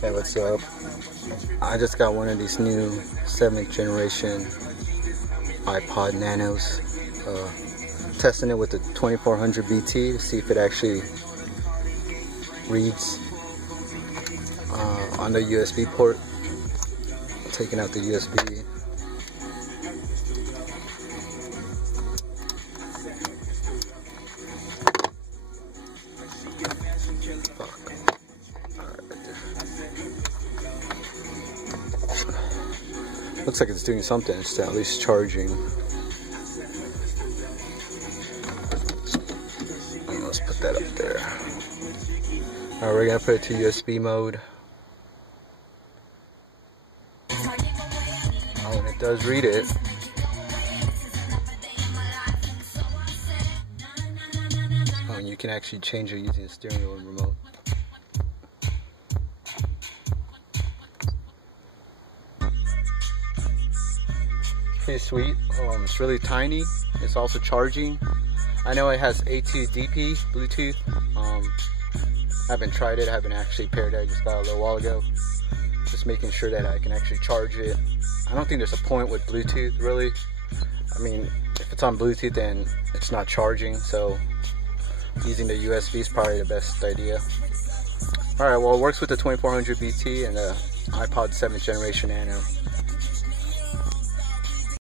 Hey, what's up? I just got one of these new 7th generation iPod Nanos. Testing it with the 2400 BT to see if it actually reads on the USB port. Taking out the USB. Looks like it's doing something. It's at least charging. Let's put that up there. Alright, we're gonna put it to USB mode. Oh, and it does read it. Oh, and you can actually change it using the steering wheel remote. Pretty sweet. It's really tiny. It's also charging. I know it has A2DP Bluetooth. I haven't tried it. I haven't actually paired it. I just got it a little while ago. Just making sure that I can actually charge it. I don't think there's a point with Bluetooth really. I mean, if it's on Bluetooth then it's not charging, so using the USB is probably the best idea. Alright, well, it works with the 2400 BT and the iPod 7th generation Nano.